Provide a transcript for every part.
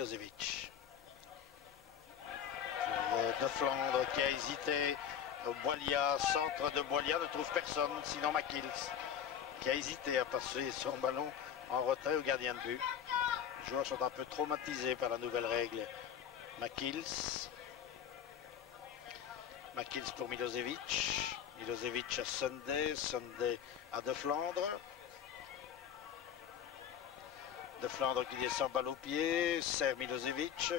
Milosevic. De Flandre qui a hésité. Boilia, centre de Boilia, ne trouve personne, sinon McKills, qui a hésité à passer son ballon en retrait au gardien de but. Les joueurs sont un peu traumatisés par la nouvelle règle. McKills pour Milosevic. Milosevic à Sunday. Sunday à De Flandre. De Flandre qui descend balle au pied. Sert Milosevic.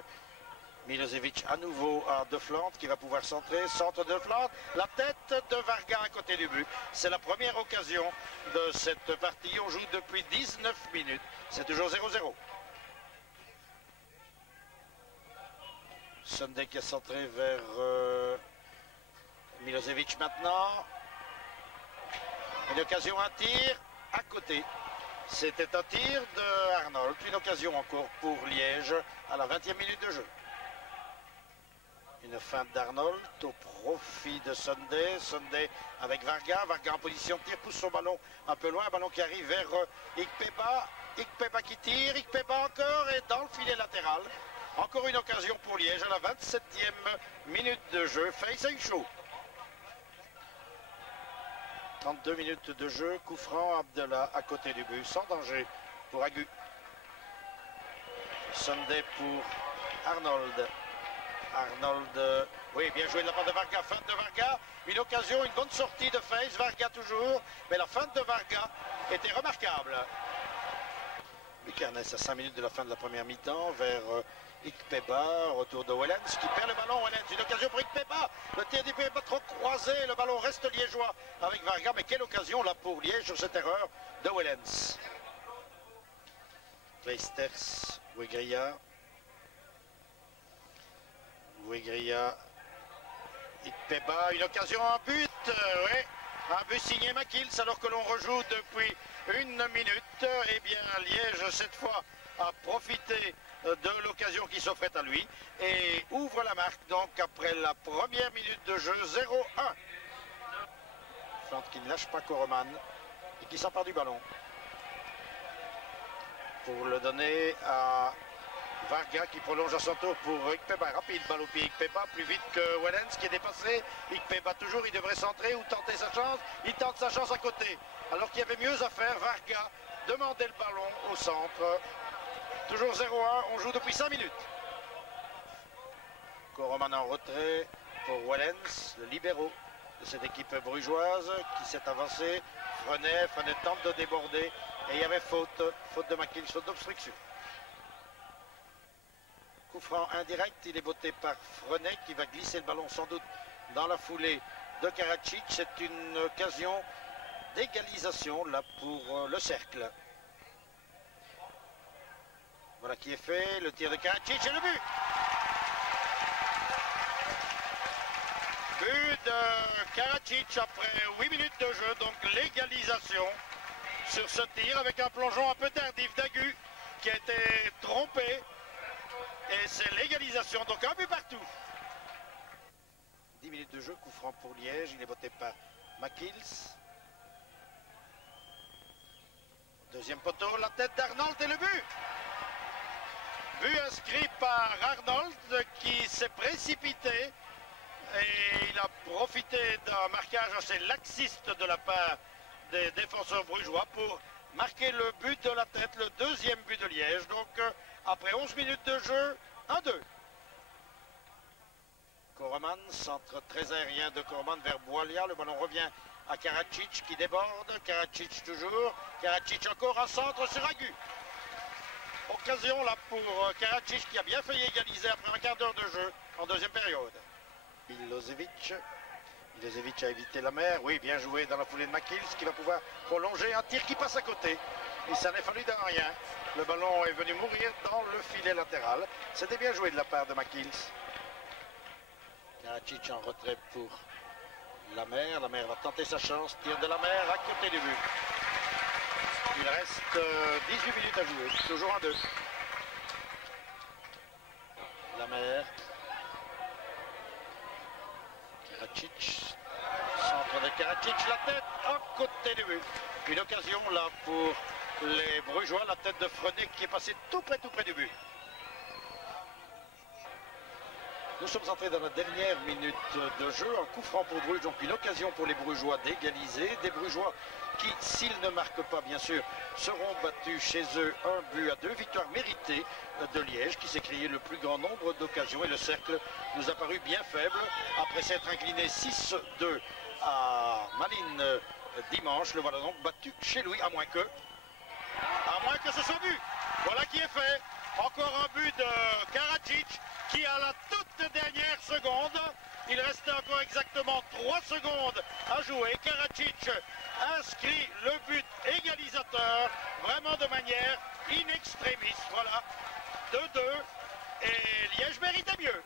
Milosevic à nouveau à De Flandre qui va pouvoir centrer. Centre de Flandre. La tête de Varga à côté du but. C'est la première occasion de cette partie. On joue depuis 19 minutes. C'est toujours 0-0. Sunday qui a centré vers Milosevic maintenant. Une occasion, un tir à côté. C'était un tir de Arnold. Une occasion encore pour Liège à la 20e minute de jeu. Une feinte d'Arnold au profit de Sunday. Sunday avec Varga. Varga en position de tir, pousse son ballon un peu loin. Un ballon qui arrive vers Ikpeba. Ikpeba qui tire. Ikpeba encore et dans le filet latéral. Encore une occasion pour Liège à la 27e minute de jeu. Face à chaud. 32 minutes de jeu. Coup franc, Abdallah à côté du but. Sans danger pour Agu. Sunday pour Arnold. Arnold, oui, bien joué de la part de Varga. Feinte de Varga. Une occasion, une bonne sortie de Face. Varga toujours. Mais la feinte de Varga était remarquable. Bucarnes à 5 minutes de la fin de la première mi-temps vers Ikpeba, retour de Wellens qui perd le ballon. Wellens, une occasion pour Ikpeba. Le tir d'Ikpeba trop croisé, le ballon reste liégeois avec Varga. Mais quelle occasion là pour Liège sur cette erreur de Wellens. Kleisters, Wegria. Wegria, Ikpeba, une occasion, un but. Oui, un but signé McKills alors que l'on rejoue depuis une minute. Eh bien, Liège, cette fois, a profité de l'occasion qui s'offrait à lui et ouvre la marque donc après la première minute de jeu. 0-1. Flandre qui ne lâche pas Koroman et qui s'empare du ballon pour le donner à Varga qui prolonge à son tour pour Ikpeba. Rapide, balle au pied. Ikpeba plus vite que Wellens qui est dépassé. Ikpeba toujours, il devrait centrer ou tenter sa chance. Il tente sa chance à côté. Alors qu'il y avait mieux à faire, Varga demandait le ballon au centre. Toujours 0-1, on joue depuis 5 minutes. Koroman en retrait pour Wellens, le libéraux de cette équipe brugeoise qui s'est avancée. Frenet tente de déborder et il y avait faute de McKills, faute d'obstruction. Coup franc indirect, il est botté par Frenet qui va glisser le ballon sans doute dans la foulée de Karadzic. C'est une occasion d'égalisation là pour le cercle. Voilà qui est fait, le tir de Karadzic et le but. But de Karadzic après 8 minutes de jeu, donc l'égalisation sur ce tir avec un plongeon un peu tardif d'Agu qui a été trompé. Et c'est l'égalisation, donc un but partout. 10 minutes de jeu, coup franc pour Liège, il est voté par McKills. Deuxième poteau, la tête d'Arnold et le but. But inscrit par Arnold qui s'est précipité et il a profité d'un marquage assez laxiste de la part des défenseurs brugeois pour marquer le but de la tête, le deuxième but de Liège. Donc après 11 minutes de jeu, 1-2. Koroman, centre très aérien de Koroman vers Boilia. Le ballon revient à Karadzic qui déborde. Karadzic toujours. Karadzic encore un centre sur Agu. Occasion là pour Karadzic qui a bien failli égaliser après un quart d'heure de jeu en deuxième période. Milosevic. Milosevic a évité la mer. Oui, bien joué dans la foulée de McKills qui va pouvoir prolonger un tir qui passe à côté. Et ça n'est fallu de rien. Le ballon est venu mourir dans le filet latéral. C'était bien joué de la part de McKills. Karadzic en retrait pour la mer. La mer va tenter sa chance. Tir de la mer à côté du but. Il reste 18 minutes à jouer. Toujours 1-2. La mer. Karadzic. Centre de Karadzic. La tête à côté du but. Une occasion là pour les Brugeois. La tête de Frenet qui est passée tout près du but. Nous sommes entrés dans la dernière minute de jeu. Un coup franc pour Bruges, donc une occasion pour les Brugeois d'égaliser. Des Brugeois qui, s'ils ne marquent pas, bien sûr, seront battus chez eux 1-2. Victoire méritée de Liège, qui s'est créé le plus grand nombre d'occasions. Et le cercle nous a paru bien faible après s'être incliné 6-2 à Malines dimanche. Le voilà donc battu chez lui, à moins que ce soit but. Voilà qui est fait. Encore un but de Karadzic qui, à la toute dernière seconde, il restait encore exactement 3 secondes à jouer. Karadzic inscrit le but égalisateur, vraiment de manière in extremis. Voilà, 2-2, et Liège méritait mieux.